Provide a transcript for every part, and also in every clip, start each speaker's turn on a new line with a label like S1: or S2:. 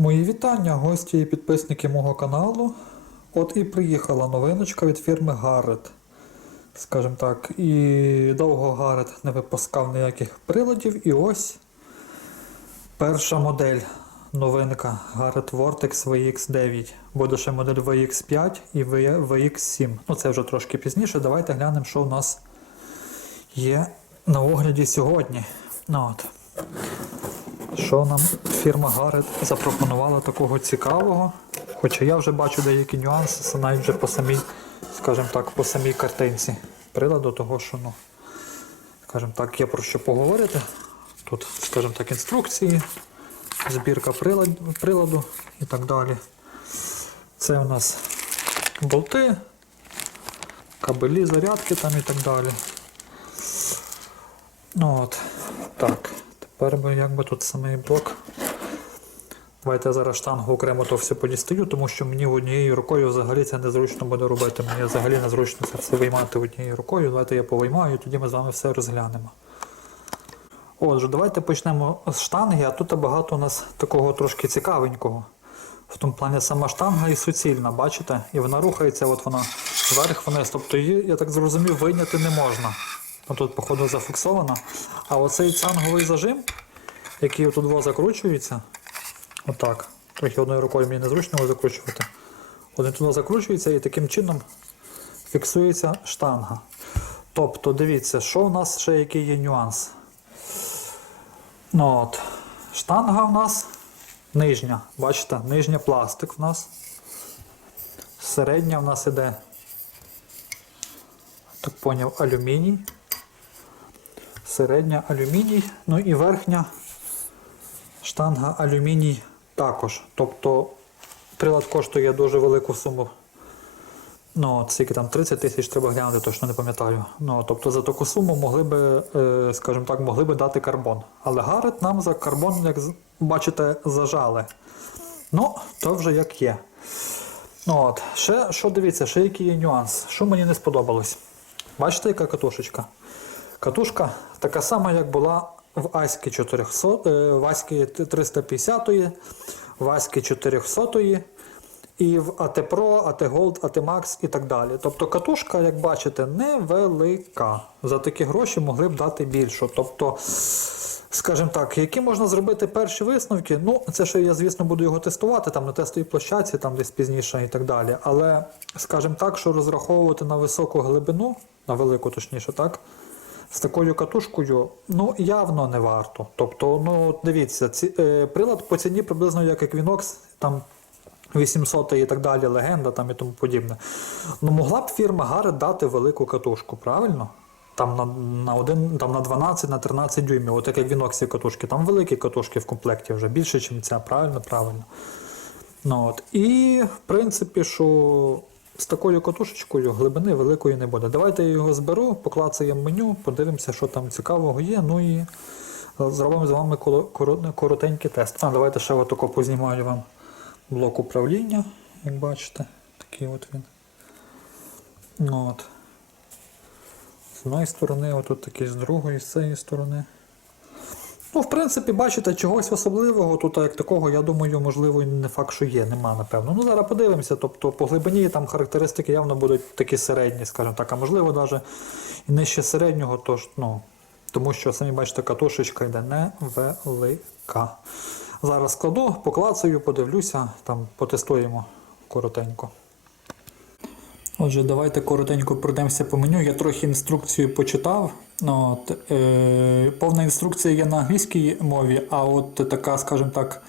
S1: Мої вітання, гості і підписники мого каналу. От і приїхала новиночка від фірми Garrett. Скажімо так, і довго Garrett не випускав ніяких приладів. І ось перша модель новинка Garrett Vortex VX9. Буде ще модель VX5 і VX7. Ну це вже трошки пізніше. Давайте глянемо, що у нас є на огляді сьогодні. Ну, от. Що нам фірма Garrett запропонувала такого цікавого? Хоча я вже бачу деякі нюанси, навіть вже по самій, скажімо так, по самій картинці приладу, того, що, ну, скажімо так, є про що поговорити. Тут, скажімо так, інструкції, збірка прилад- приладу і так далі. Це у нас болти, кабелі, зарядки там і так далі. Ну от, так. Тепер би як би тут самий блок. Давайте я зараз штангу окремо то все подістаю, тому що мені однією рукою взагалі це незручно буде робити. Мені взагалі незручно це все виймати однією рукою. Давайте я повиймаю, тоді ми з вами все розглянемо. Отже, давайте почнемо з штанги, а тут багато у нас такого трошки цікавенького. В тому плані сама штанга і суцільна, бачите? І вона рухається, от вона вверх вниз. Тобто її, я так зрозумів, вийняти не можна. Ну, Тут, походу, зафіксовано. А оцей цанговий зажим, який тут закручується, отак. Трохи одною рукою мені незручно його закручувати. Один туди закручується і таким чином фіксується штанга. Тобто, дивіться, що у нас ще який є нюанс. Ну, от. Штанга у нас нижня. Бачите, нижня пластик в нас. Середня в нас іде, так поняв, алюміній. Середня алюміній, ну і верхня штанга алюміній також. Тобто прилад коштує дуже велику суму. Ну, скільки там 30 тисяч треба глянути, точно не пам'ятаю. Ну, тобто за таку суму могли би, е, скажімо так, могли би дати карбон. Але Гарет нам за карбон, як бачите, зажали. Ну, то вже як є. Ну, от. Ще, що дивіться, ще який є нюанс. Що мені не сподобалось? Бачите, яка катушечка? Катушка така сама, як була в Аськи 400, е, в Аськи 350, в Аськи 400 і в AT Pro, AT Gold, AT Max і так далі. Тобто катушка, як бачите, невелика. За такі гроші могли б дати більше. Тобто, скажімо так, які можна зробити перші висновки? Ну, це ще я, звісно, буду його тестувати там на тестовій площадці, там десь пізніше і так далі. Але, скажімо так, що розраховувати на високу глибину, на велику точніше, так? З такою катушкою ну явно не варто. Тобто, ну дивіться, ці, е, прилад по ціні приблизно як Equinox, там 800 і так далі, легенда там і тому подібне. Ну могла б фірма Гарет дати велику катушку, правильно? Там на, на, один, там на 12, на 13 дюймів, от як Equinox катушки, там великі катушки в комплекті вже більше, ніж ця, правильно, правильно. Ну, от. І в принципі, що з такою катушечкою глибини великої не буде. Давайте я його зберу, поклацаємо меню, подивимося, що там цікавого є. Ну і е, зробимо з вами коротенький тест. А давайте ще отако познімаю вам блок управління, як бачите. Такий от він. Ну, от. З одної сторони, отут такий з другої, з цієї сторони. Ну, в принципі, бачите, чогось особливого тут, як такого, я думаю, можливо, не факт, що є, нема, напевно. Ну, зараз подивимося. Тобто, по глибині там характеристики явно будуть такі середні, скажімо так, а можливо, навіть і нижче середнього, тож, ну, тому що, самі бачите, катушечка йде невелика. Зараз складу, поклацаю, подивлюся, там потестуємо коротенько. Отже, давайте коротенько пройдемося по меню. Я трохи інструкцію почитав. Ну, От, е, повна інструкція є на англійській мові, а от така, скажімо так,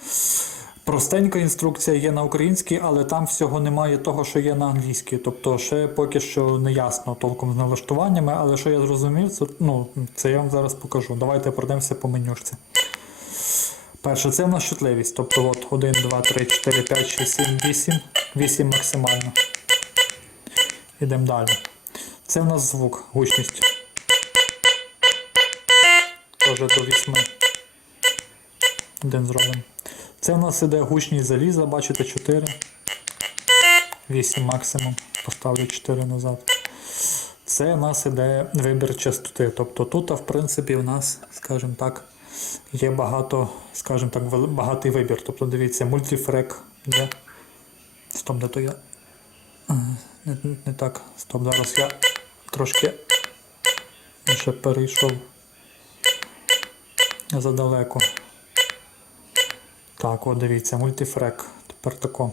S1: простенька інструкція є на українській, але там всього немає того, що є на англійській. Тобто ще поки що не ясно толком з налаштуваннями, але що я зрозумів, це, ну, це я вам зараз покажу. Давайте пройдемося по менюшці. Перше, це в нас чутливість. Тобто от 1, 2, 3, 4, 5, 6, 7, 8. 8 максимально. Ідемо далі. Це в нас звук, гучність. Теж до 8. Один зробимо. Це в нас іде гучність заліза, бачите, 4. 8 максимум. Поставлю 4 назад. Це в нас іде вибір частоти. Тобто тут, в принципі, в нас, скажімо так, є багато, скажімо так, багатий вибір. Тобто дивіться, мультифрек є. Стоп, де то я. Не, не так. Стоп, зараз я трошки ще перейшов задалеко. Так, от дивіться, мультифрек. Тепер тако.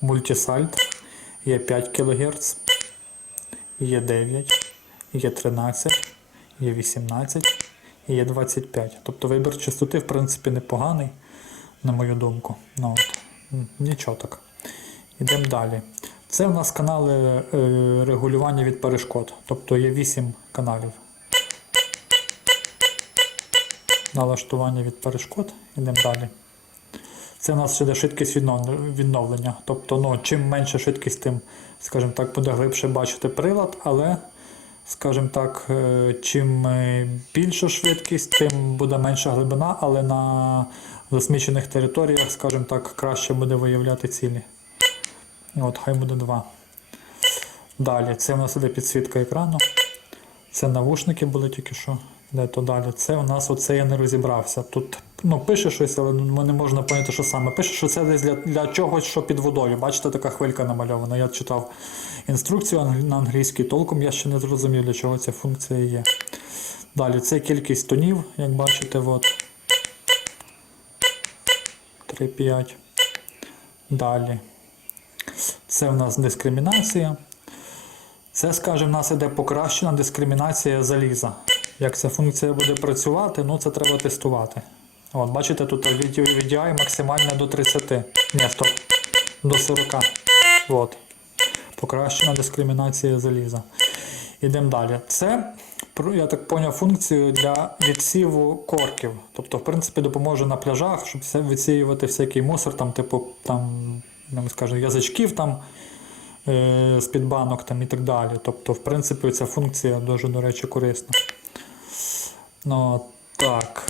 S1: Мультисальт. Є 5 кГц, є 9, є 13, є 18 і є 25. Тобто вибір частоти, в принципі, непоганий, на мою думку. Ну, от. Нічого так. Ідемо далі. Це у нас канали е, регулювання від перешкод. Тобто є 8 каналів. Налаштування від перешкод. Ідемо далі. Це у нас ще швидкість відновлення. Тобто, ну, чим менша швидкість, тим, скажімо так, буде глибше бачити прилад, але, скажімо так, е, чим е, більша швидкість, тим буде менша глибина, але на засмічених територіях, скажімо так, краще буде виявляти цілі. От, хай буде 2. Далі, це у нас іде підсвітка екрану. Це навушники були тільки що. Де то далі? Це у нас оце я не розібрався. Тут ну, пише щось, але не можна поняти, що саме. Пише, що це десь для, для чогось, що під водою. Бачите, така хвилька намальована. Я читав інструкцію на англійській, толком я ще не зрозумів, для чого ця функція є. Далі це кількість тонів, як бачите, от. 3-5. Далі. Це в нас дискримінація. Це, скажімо, в нас іде покращена дискримінація заліза. Як ця функція буде працювати, ну це треба тестувати. От, бачите, тут VDI максимально до 30. Ні, стоп. До 40. От. Покращена дискримінація заліза. Ідемо далі. Це, я так поняв, функцію для відсіву корків. Тобто, в принципі, допоможе на пляжах, щоб відсіювати всякий мусор, там, типу, там, скажімо, язичків там е, з-під банок там, і так далі. Тобто, в принципі, ця функція дуже, до речі, корисна. Ну, так.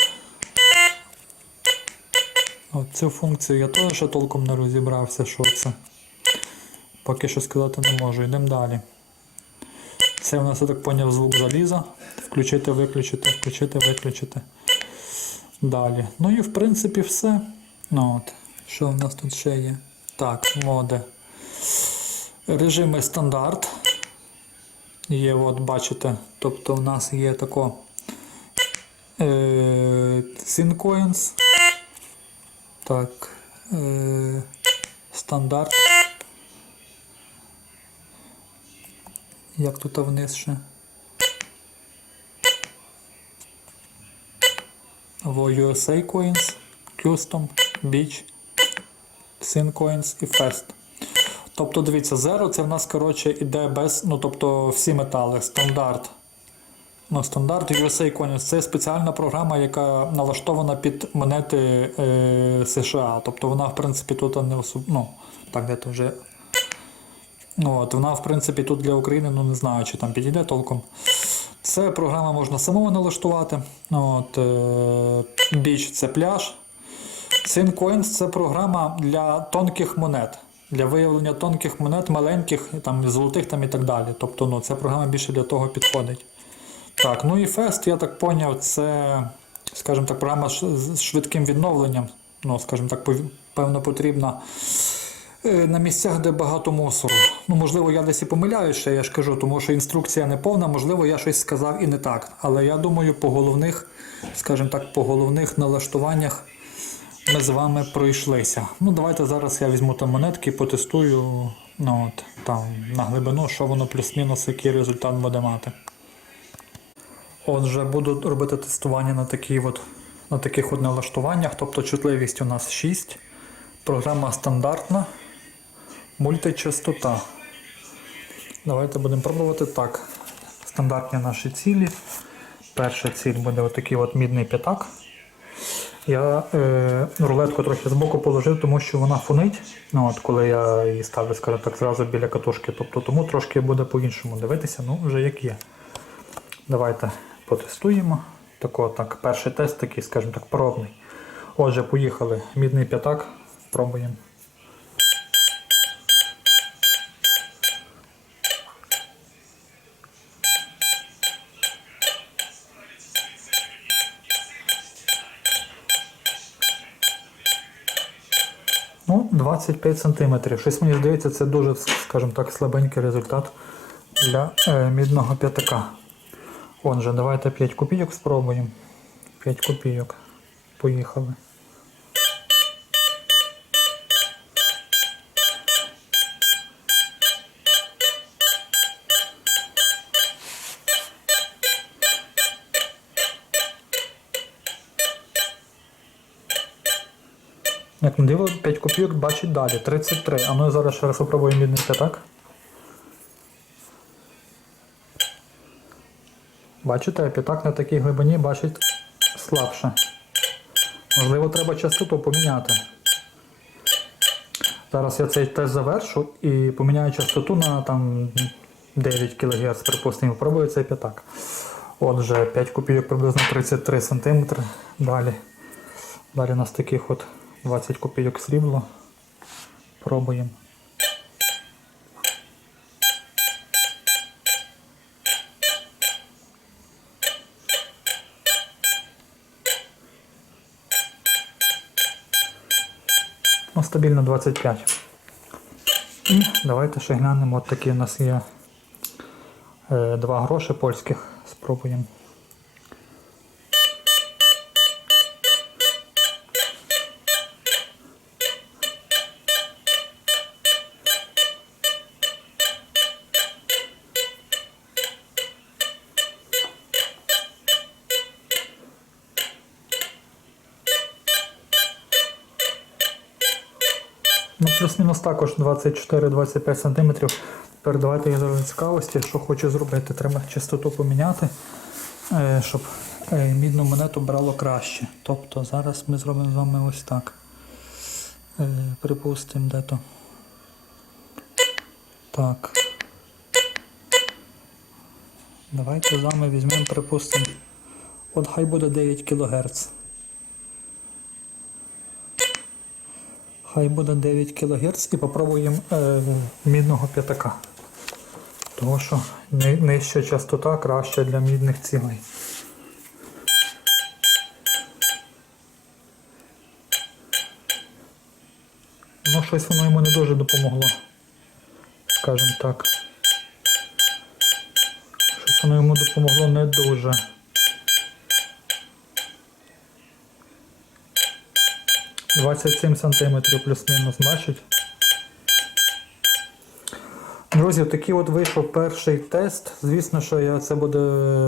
S1: От цю функцію я теж толком не розібрався, що це. Поки що сказати не можу. Йдемо далі. Це у нас, я так поняв, звук заліза. Включити, виключити, включити, виключити. Далі. Ну і в принципі все. Ну от. Що в нас тут ще є? Так, моди. Режими стандарт. Є, от, бачите, тобто в нас є тако е, Syncoins. Так. Е, стандарт. Як тут вниз ще? Во USA Coins, Custom, Beach, Syncoins і Fest. Тобто, дивіться, Zero це в нас, коротше, іде без, ну тобто всі метали, стандарт. Ну, стандарт USA Coins це спеціальна програма, яка налаштована під монети е, США. Тобто вона, в принципі, тут не особ... ну, так, де то вже. Ну, От, вона, в принципі, тут для України, ну не знаю, чи там підійде толком. Це програма можна самому налаштувати. От, е, Біч це пляж. Syncoins це програма для тонких монет. Для виявлення тонких монет, маленьких, там, золотих там і так далі. Тобто ну, ця програма більше для того підходить. Так, ну і Fest, я так поняв, це, скажімо так, програма з швидким відновленням. Ну, скажімо так, певно, потрібна е, на місцях, де багато мусору. Ну, можливо, я десь і помиляюся, я ж кажу, тому що інструкція не повна, можливо, я щось сказав і не так. Але я думаю, по головних, скажімо так, по головних налаштуваннях ми з вами пройшлися. Ну, давайте зараз я візьму там монетки, потестую ну, от, там, на глибину, що воно плюс-мінус, який результат буде мати. Отже, буду робити тестування на, такі от, на таких от налаштуваннях. Тобто чутливість у нас 6, програма стандартна, мультичастота. Давайте будемо пробувати так. Стандартні наші цілі. Перша ціль буде отакий от мідний п'ятак. Я е, рулетку трохи збоку положив, тому що вона фонить. Ну, от, коли я її ставлю, скажімо так, зразу біля катушки. Тобто тому трошки буде по-іншому дивитися, ну вже як є. Давайте потестуємо. Тако, так, Перший тест такий, скажімо так, пробний. Отже, поїхали. Мідний п'ятак, пробуємо. Ну, 25 сантиметрів. Щось мені здається, це дуже, скажімо так, слабенький результат для е, мідного п'ятака. Отже, давайте 5 копійок спробуємо. 5 копійок. Поїхали. Як на диво, 5 копійок бачить далі. 33. А ну зараз ще раз спробуємо мідний п'ятак. Бачите, п'ятак на такій глибині бачить слабше. Можливо, треба частоту поміняти. Зараз я цей тест завершу і поміняю частоту на там 9 кГц, припустимо, пробую цей п'ятак. Отже, 5 копійок приблизно 33 см. Далі. Далі у нас таких от 20 копійок срібло. Пробуємо. Ну, стабільно 25. І давайте ще глянемо. От такі у нас є е, два гроші польських. Спробуємо. Ну, плюс-мінус також 24-25 см. Тепер давайте я зараз цікавості, що хочу зробити. Треба частоту поміняти, е, щоб е, мідну монету брало краще. Тобто зараз ми зробимо з вами ось так. Е, Припустимо, де то. Так. Давайте з вами візьмемо, припустимо. От хай буде 9 кГц. Хай буде 9 кГц і попробуємо е, мідного п'ятака. Тому що нижча частота краща для мідних цілей. Ну, щось воно йому не дуже допомогло. Скажімо так. Щось воно йому допомогло не дуже. Двадцять сім сантиметрів плюс-мінус, бачить? Друзі, такий от вийшов перший тест. Звісно, що я це буде,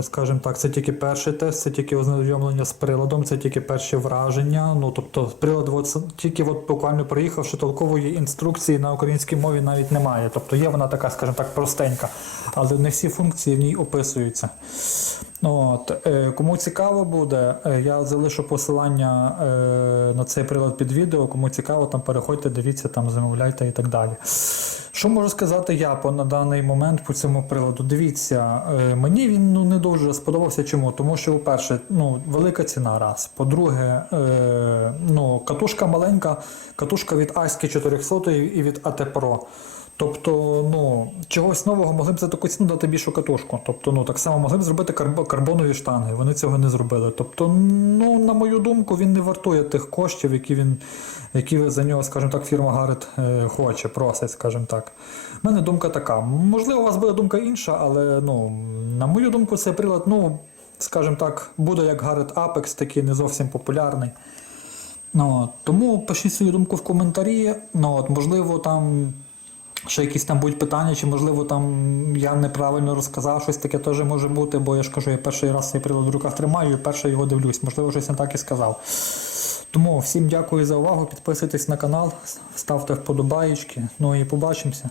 S1: скажімо так, це тільки перший тест, це тільки ознайомлення з приладом, це тільки перші враження. Ну тобто, прилад от, тільки от буквально приїхавши, толкової інструкції на українській мові навіть немає. Тобто є вона така, скажімо так, простенька, але не всі функції в ній описуються. От, е, кому цікаво буде, е, я залишу посилання е, на цей прилад під відео. Кому цікаво, там переходьте, дивіться, там замовляйте і так далі. Що можу сказати я по на даний момент по цьому приладу? Дивіться, е, мені він ну не дуже сподобався. Чому? Тому що, по-перше, ну велика ціна раз. По-друге, е, ну катушка маленька, катушка від Аськи 400 і від АТ Pro. Тобто, ну, чогось нового могли б за таку ціну дати більшу катушку. Тобто, ну так само могли б зробити карбонові штанги. Вони цього не зробили. Тобто, ну, на мою думку, він не вартує тих коштів, які він, які за нього, скажімо так, фірма Гарет е, хоче, просить, скажімо так. У мене думка така. Можливо, у вас буде думка інша, але ну, на мою думку, цей прилад, ну, скажімо так, буде як Garrett Apex, такий не зовсім популярний. Ну, тому пишіть свою думку в коментарі. Ну, от, можливо, там ще якісь там будуть питання, чи можливо там я неправильно розказав, щось таке теж може бути, бо я ж кажу, я перший раз цей прилад в руках тримаю і перше його дивлюсь. Можливо, щось не так і сказав. Тому всім дякую за увагу. Підписуйтесь на канал, ставте вподобаєчки. Ну і побачимося.